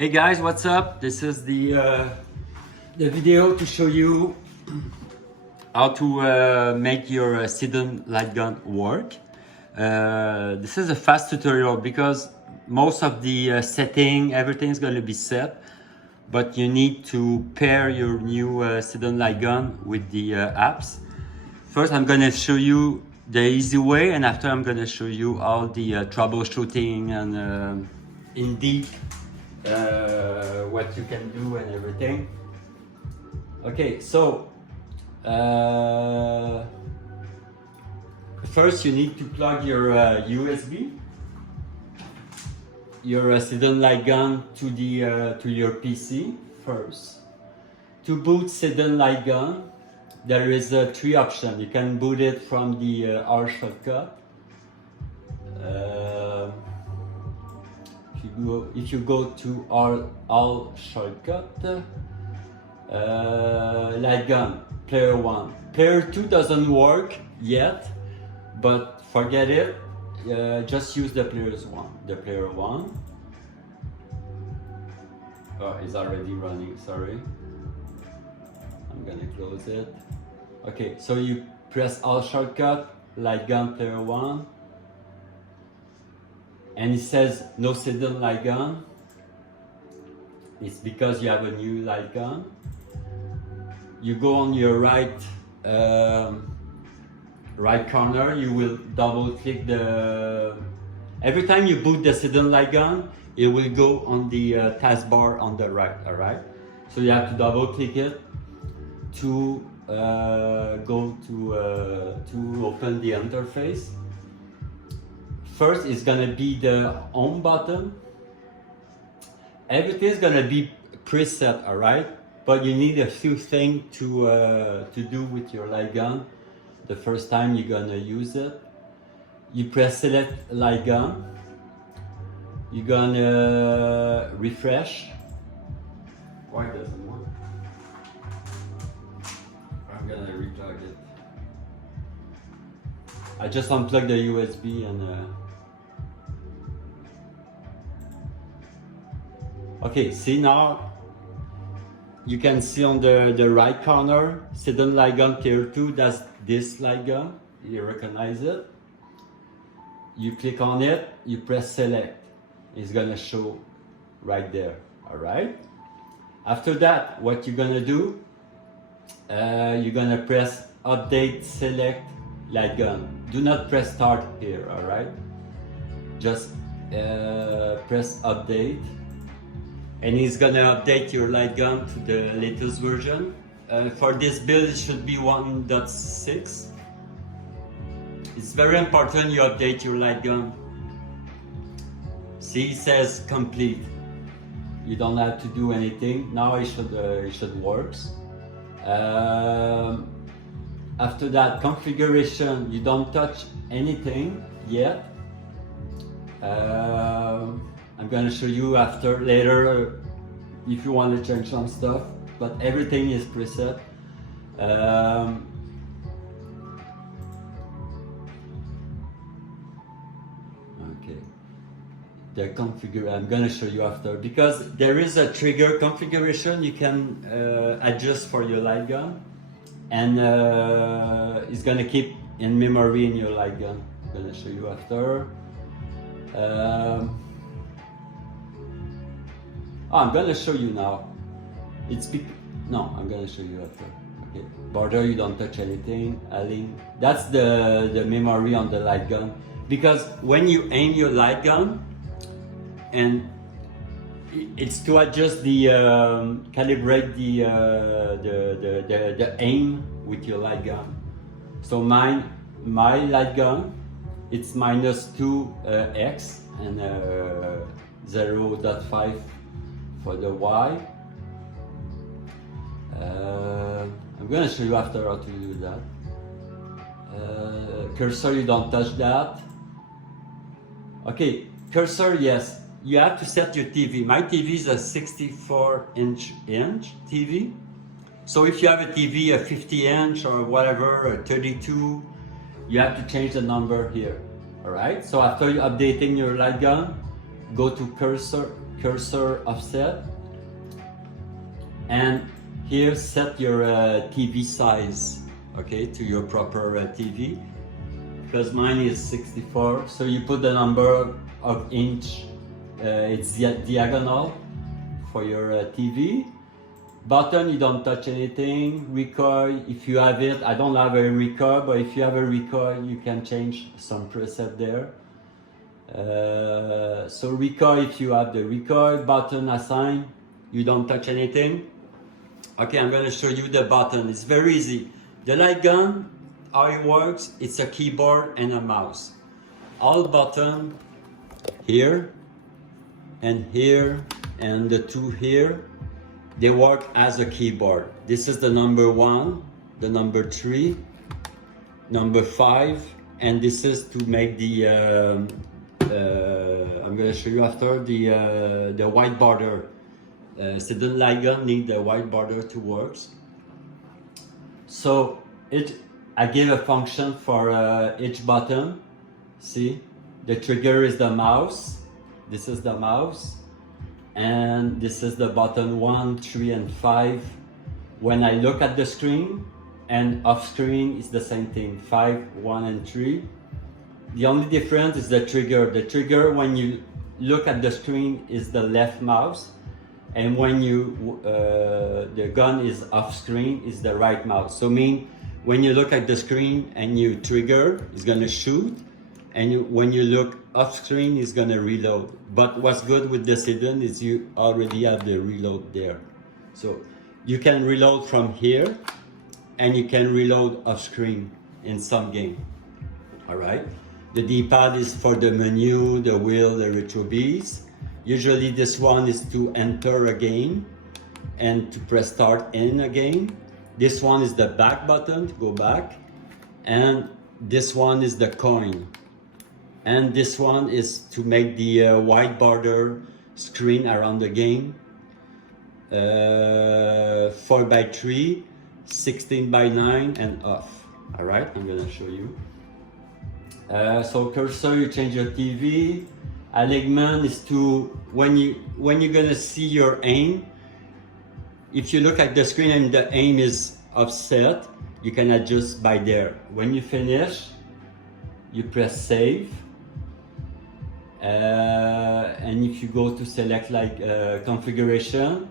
Hey guys, what's up? This is the video to show you how to make your Sinden LightGun work. This is a fast tutorial because most of the setting, everything is going to be set, but you need to pair your new Sinden LightGun with the apps. First, I'm going to show you the easy way, and after I'm going to show you all the troubleshooting and in deep what you can do and everything. Okay, so first you need to plug your USB, your Sinden LightGun to the to your PC first. To boot Sinden LightGun, there is three options. You can boot it from the R shortcut. If you go to all shortcut, LightGun, player 1. Player 2 doesn't work yet, but forget it. Just use the player 1. Oh, it's already running, sorry. I'm gonna close it. Okay, so you press all shortcut, LightGun player 1. And it says no Sinden LightGun. It's because you have a new LightGun. You go on your right corner, you will double click the... Every time you boot the Sinden LightGun, it will go on the taskbar on the right, alright? So you have to double click it to go to open the interface. First is gonna be the home button. Everything is gonna be preset, alright? But you need a few things to do with your LightGun the first time you're gonna use it. You press select LightGun. You're gonna refresh. Why it doesn't work? I'm gonna replug it. I just unplugged the USB and okay, see now, you can see on the right corner, Sinden LightGun Tier 2, that's this LightGun, you recognize it. You click on it, you press select, it's gonna show right there, alright? After that, what you're gonna do, you're gonna press update select LightGun. Do not press start here, alright? Just press update. And it's gonna update your LightGun to the latest version. For this build, it should be 1.6. It's very important you update your LightGun. See, it says complete. You don't have to do anything. Now it should work. After that, configuration, you don't touch anything yet. I'm gonna show you later if you want to change some stuff, but everything is preset. Okay, the configure, I'm gonna show you after, because there is a trigger configuration you can adjust for your LightGun, and it's gonna keep in memory in your LightGun. I'm gonna show you after. I'm gonna show you now. No, I'm gonna show you after. Okay, border, you don't touch anything. Align, that's the memory on the LightGun. Because when you aim your LightGun, and it's to adjust the calibrate the aim with your LightGun. So my LightGun, it's -2x and 0.5 for the Y. I'm gonna show you after how to do that. Cursor, you don't touch that. Okay, cursor, yes. You have to set your TV. My TV is a 64-inch TV. So if you have a TV, a 50-inch or whatever, a 32, you have to change the number here. All right. So after you updating your LightGun, go to cursor, cursor offset, and here set your TV size, okay, to your proper TV, because mine is 64, so you put the number of inch, it's diagonal for your TV. Button, you don't touch anything. Recoil, if you have it, I don't have a recoil, but if you have a recoil, you can change some preset there. So recoil, if you have the recoil. Button assign, you don't touch anything. Okay, I'm going to show you the button. It's very easy. The LightGun, how it works, it's a keyboard and a mouse. All button here and here and the two here, they work as a keyboard. This is the number 1, the number 3, number 5, and this is to make the I'm going to show you after the white border. Sinden LightGun need the white border to work. So I give a function for each button. See, the trigger is the mouse. This is the mouse, and this is the button 1, 3, and 5. When I look at the screen, and off screen is the same thing, 5, 1, and 3. The only difference is the trigger. The trigger when you look at the screen is the left mouse, and when you the gun is off screen is the right mouse. So mean when you look at the screen and you trigger, it's gonna shoot, and when you look off screen, it's gonna reload. But what's good with the Sinden is you already have the reload there. So you can reload from here, and you can reload off screen in some game. All right. The D-pad is for the menu, the wheel, the Retrobeast. Usually this one is to enter a game and to press start in a game. This one is the back button to go back. And this one is the coin. And this one is to make the white border screen around the game. 4x3, 16x9, and off. All right, I'm gonna show you. So cursor, you change your TV. Alignment is to when you're gonna see your aim. If you look at the screen and the aim is offset, you can adjust by there. When you finish, you press save. And if you go to select configuration,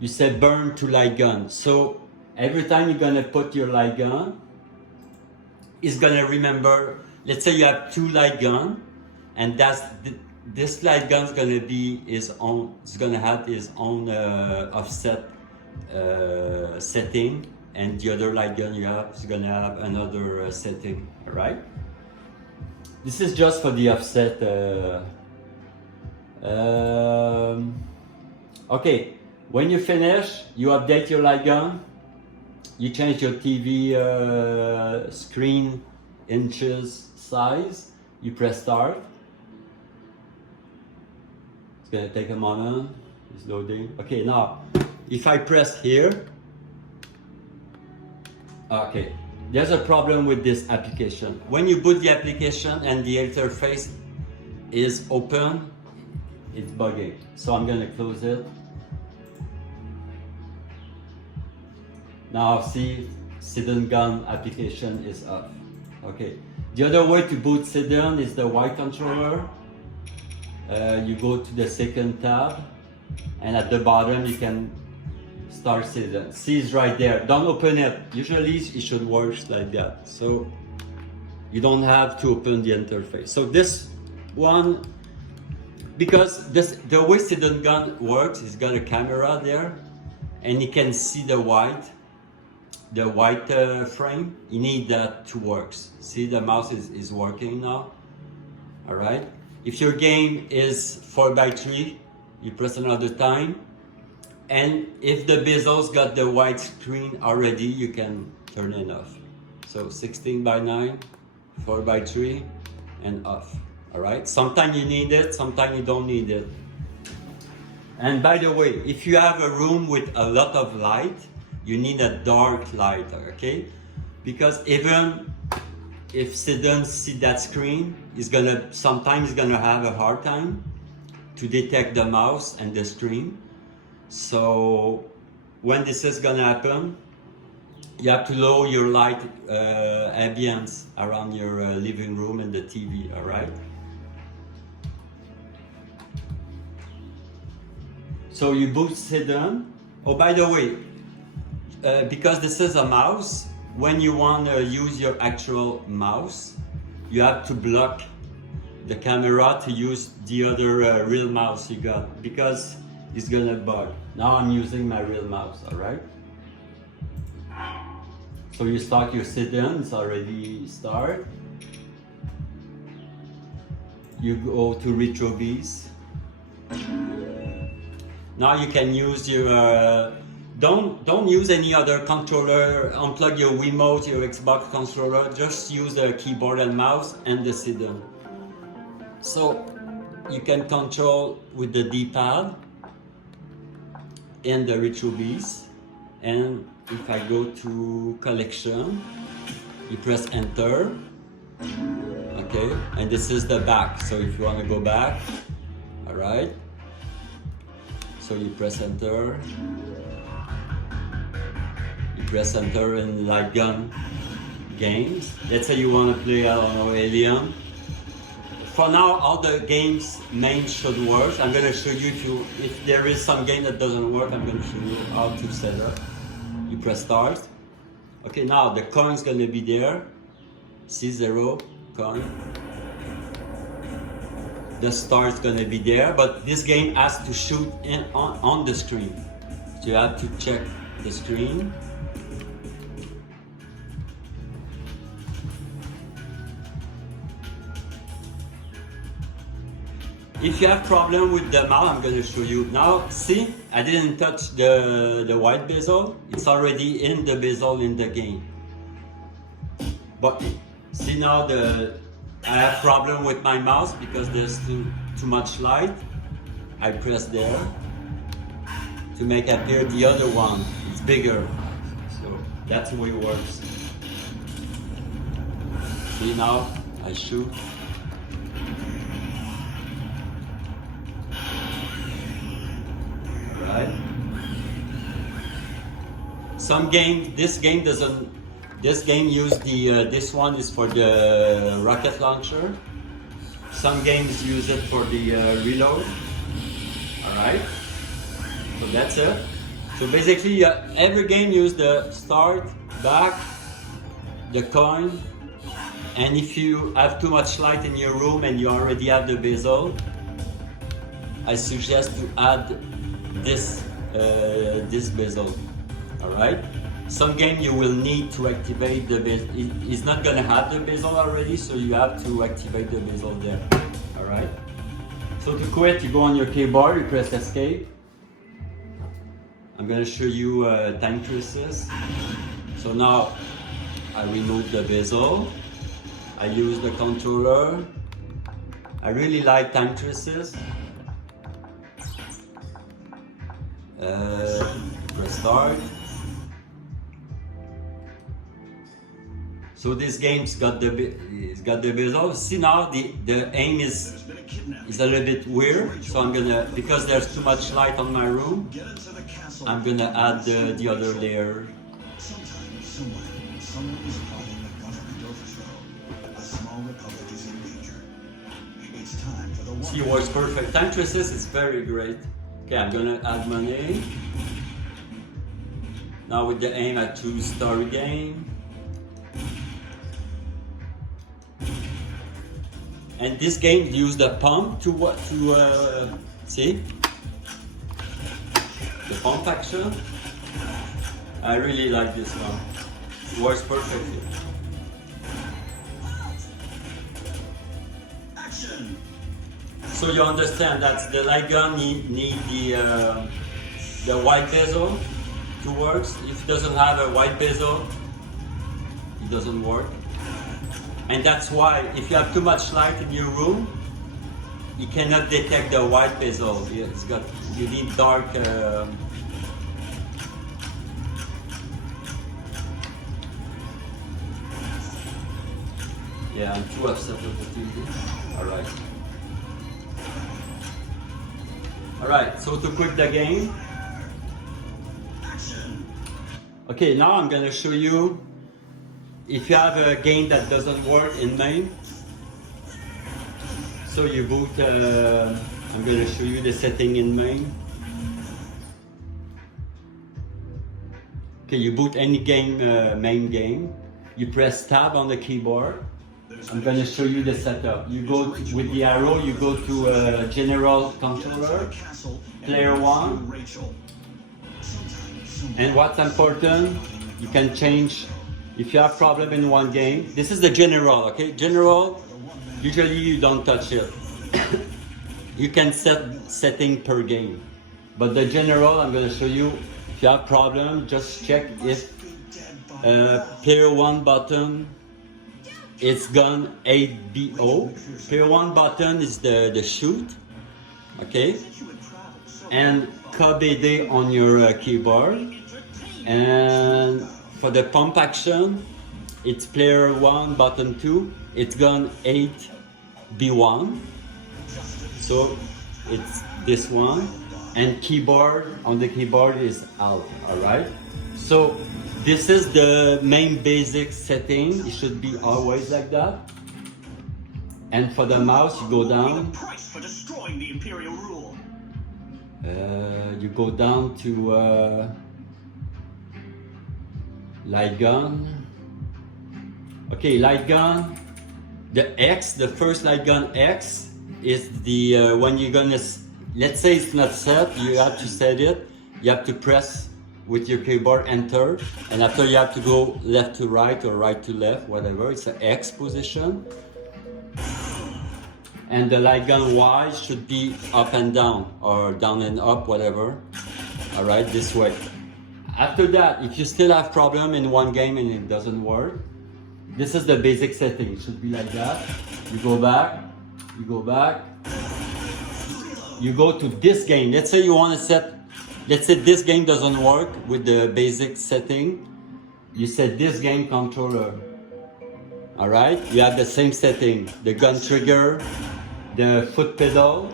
you say burn to LightGun. So every time you're gonna put your LightGun, it's gonna remember. Let's say you have 2 LightGun, and this LightGun is gonna be its own. It's gonna have its own offset setting, and the other LightGun you have is gonna have another setting. All right. This is just for the offset. Okay. When you finish, you update your LightGun. You change your TV screen inches size. You press start. It's gonna take a moment. It's loading. Okay, now if I press here, okay, there's a problem with this application. When you boot the application and the interface is open, it's bugging. So I'm gonna close it. Now see, Sinden gun application is off. Okay. The other way to boot Sinden is the white controller. You go to the second tab, and at the bottom you can start Sinden. See, it's right there. Don't open it. Usually it should work like that. So you don't have to open the interface. So this one, because the way Sinden gun works, it's got a camera there, and you can see the white frame. You need that to work. See, the mouse is working now. All right. If your game is 4x3, you press another time. And if the bezel's got the white screen already, you can turn it off. So 16x9, 4x3, and off. All right. Sometimes you need it, sometimes you don't need it. And by the way, if you have a room with a lot of light, you need a dark light, okay? Because even if Sinden see that screen, sometimes it's gonna have a hard time to detect the mouse and the screen. So when this is gonna happen, you have to lower your light ambience around your living room and the TV, all right? So you boot Sinden. Oh, by the way, because this is a mouse, when you want to use your actual mouse, you have to block the camera to use the other real mouse you got, because it's gonna bug. Now I'm using my real mouse, all right? So you start your Sinden, it's already started. You go to Retrobeast. Now you can use your, don't use any other controller, unplug your Wiimote, your Xbox controller, just use the keyboard and mouse and the Sinden. So you can control with the D-pad and the Retrobeast. And if I go to collection, you press enter, okay, and this is the back. So if you want to go back, all right, so you press enter, in LightGun games. Let's say you want to play, I don't know, Alien. For now, all the games main should work. I'm going to show you if there is some game that doesn't work, I'm going to show you how to set up. You press start. Okay, now the coin's going to be there. C0 coin. The star's going to be there, but this game has to shoot on the screen. So you have to check the screen. If you have problem with the mouse, I'm going to show you. Now, see, I didn't touch the white bezel. It's already in the bezel in the game. But see now, I have problem with my mouse because there's too much light. I press there to make appear the other one. It's bigger. So that's the way it works. See now, I shoot. Right. Some game, this game doesn't. This game use the. This one is for the rocket launcher. Some games use it for the reload. All right. So that's it. So basically, every game use the start, back, the coin, and if you have too much light in your room and you already have the bezel, I suggest to add this bezel. All right. Some game you will need to activate the bezel. It's not gonna have the bezel already, so you have to activate the bezel there. All right. So to quit, you go on your keyboard, you press escape. I'm gonna show you time traces. So now I remove the bezel. I use the controller. I really like time traces. Press start. So this game's got the bezel. See now the aim is a little bit weird. So I'm gonna, because there's too much light on my room, I'm gonna add the other layer. See, it works perfect. Time traces is very great. Okay, I'm gonna add my name. Now with the aim, I choose story game. And this game use the pump to see the pump action. I really like this one. It works perfectly. Action. So you understand that the LightGun need the white bezel to work. If it doesn't have a white bezel, it doesn't work. And that's why if you have too much light in your room, you cannot detect the white bezel. You need dark. Yeah, I'm too upset with the TV. All right. Alright, so to quit the game. Okay, now I'm gonna show you if you have a game that doesn't work in Mame. So you boot, I'm gonna show you the setting in Mame. Okay, you boot any game, Mame game. You press tab on the keyboard. I'm gonna show you the setup. You go with the arrow, you go to General Controller, Player 1. And what's important, you can change, if you have problem in one game, this is the general, okay? General, usually you don't touch it. You can set setting per game. But the general, I'm gonna show you, if you have problem, just check if player 1 button, it's gun 8BO. Player 1 button is the shoot, okay? And KBD on your keyboard. And for the pump action, it's player 1 button 2. It's gun 8B1. So it's this one. And keyboard, on the keyboard is Alt, alright? So this is the main basic setting. It should be always like that. And for the mouse, you go down. You go down to LightGun. Okay, LightGun. The X, the first LightGun X is the when you're gonna. Let's say it's not set. You have to set it. You have to press with your keyboard Enter, and after you have to go left to right or right to left, whatever. It's an X position. And the LightGun Y should be up and down, or down and up, whatever. All right, this way. After that, if you still have problem in one game and it doesn't work, this is the basic setting. It should be like that. You go back, you go back. You go to this game. Let's say you want to set, let's say this game doesn't work with the basic setting. You set this game controller. All right, you have the same setting. The gun trigger, the foot pedal,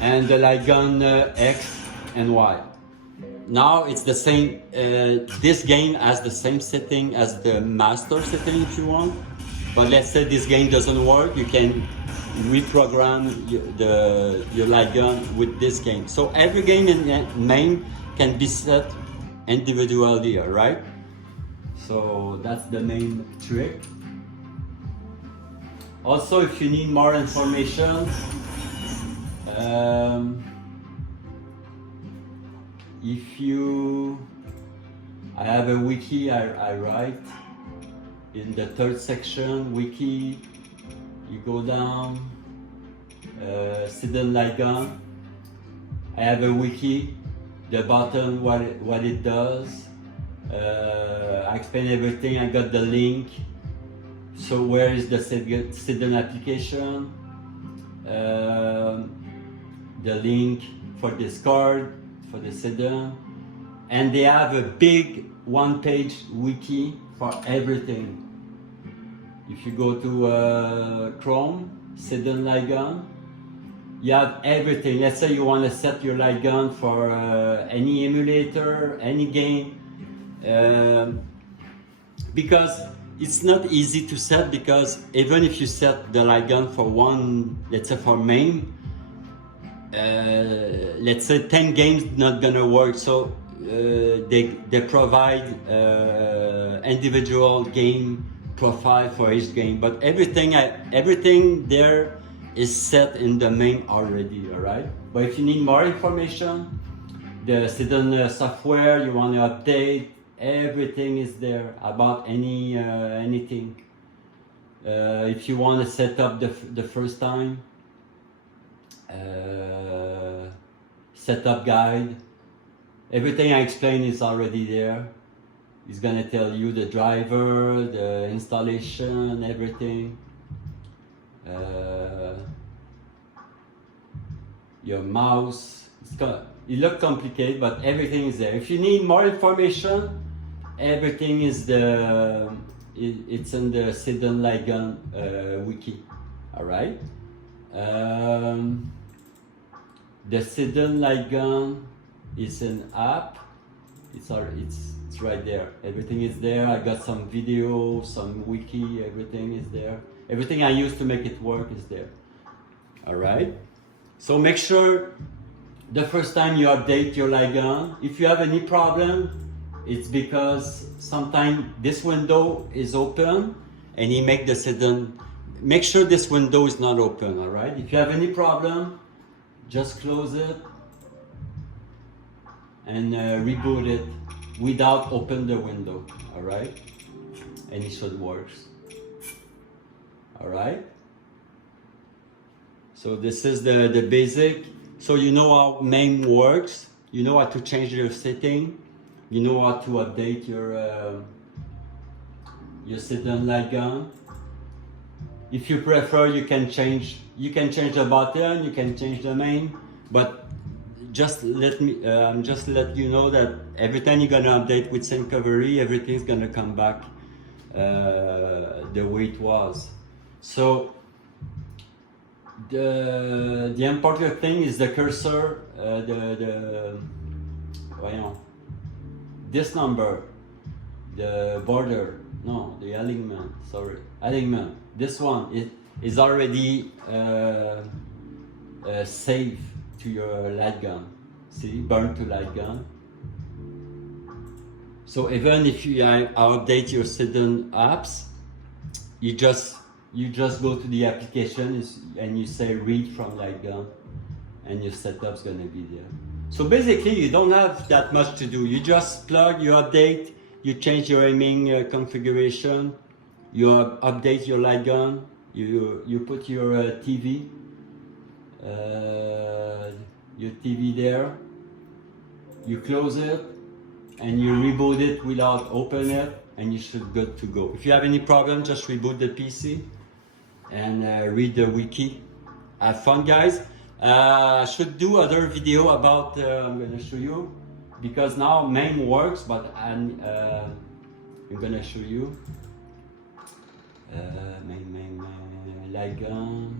and the LightGun X and Y. Now it's the same, this game has the same setting as the master setting if you want. But let's say this game doesn't work, you can reprogram your LightGun with this game. So every game in Mame can be set individually, right? So that's the main trick. Also, if you need more information, I have a wiki I write in the third section, wiki, you go down, Sinden LightGun, I have a wiki, the button, what it does, I explain everything, I got the link, so where is the Sinden application, the link for Discord, for the Sinden, and they have a big one-page wiki for everything. If you go to Chrome, Sinden LightGun, you have everything. Let's say you want to set your LightGun for any emulator, any game, because it's not easy to set, because even if you set the LightGun for one, let's say for Mame, let's say 10 games not gonna work, so they provide individual game profile for each game, but everything there is set in the Mame already, all right? But if you need more information, the Sinden software you want to update, everything is there about anything. If you want to set up the first time, setup guide, everything I explained is already there. It's gonna tell you the driver, the installation, everything. Your mouse, it looks complicated, but everything is there. If you need more information, everything is it's in the Sinden LightGun wiki. All right. The Sinden LightGun is an app. It's right there. Everything is there. I got some video, some wiki, everything is there. Everything I use to make it work is there. All right. So make sure the first time you update your LightGun, if you have any problem, it's because sometimes this window is open and he make the Sinden. Make sure this window is not open. All right. If you have any problem, just close it and reboot it without open the window, all right? And it should work, all right? So this is the basic. So you know how Mame works, you know how to change your setting, you know how to update your Sinden LightGun. If you prefer, you can change the button, you can change the name, but just let you know that every time you're gonna update with same recovery, everything's gonna come back the way it was. So the important thing is the cursor, this number, the border, no, the alignment. Sorry, alignment. This one is already saved to your LightGun. See, burn to LightGun. So even if you update your Sinden apps, you just go to the application and you say read from LightGun, and your setup's gonna be there. So basically, you don't have that much to do. You just plug, you update, you change your aiming configuration, you update your LightGun, you put your TV there, you close it, and you reboot it without opening it, and you should good to go. If you have any problem, just reboot the PC and read the wiki. Have fun, guys. I should do other video about, I'm gonna show you, because now Mame works, but I'm gonna show you. Mame LightGun,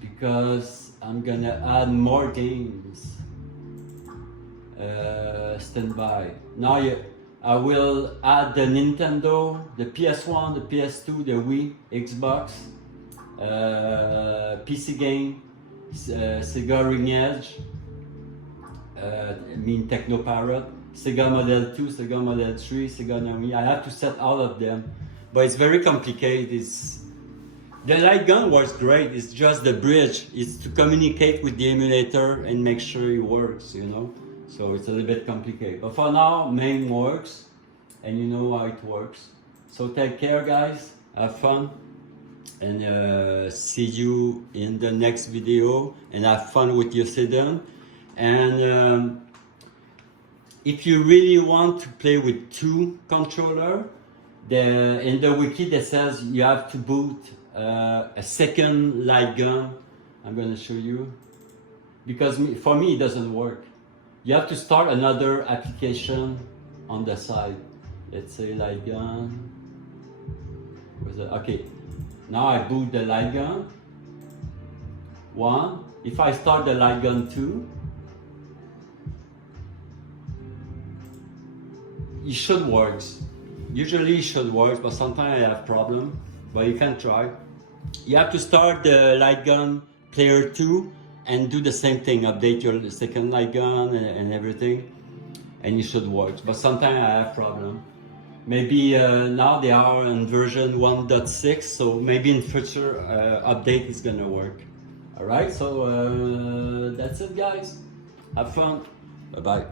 because I'm gonna add more games. Stand by. Now I will add the Nintendo, the PS1, the PS2, the Wii, Xbox, PC game, Sega Ring Edge, Techno Parrot, Sega Model 2, Sega Model 3, Sega Nomi. I have to set all of them, but it's very complicated. The LightGun works great. It's just the bridge. It's to communicate with the emulator and make sure it works, you know. So it's a little bit complicated. But for now, Mame works, and you know how it works. So take care, guys. Have fun, and see you in the next video. And have fun with your Sinden. And if you really want to play with two controllers, in the wiki that says you have to boot a second LightGun. I'm going to show you, because for me it doesn't work. You have to start another application on the side. Let's say LightGun. Okay, now I boot the LightGun 1. If I start the LightGun 2, it should work. Usually it should work, but sometimes I have problem. But you can try. You have to start the LightGun player 2 and do the same thing. Update your second LightGun and everything, and it should work. But sometimes I have problem. Maybe now they are in version 1.6, so maybe in future update is gonna work. All right, so that's it, guys. Have fun. Bye bye.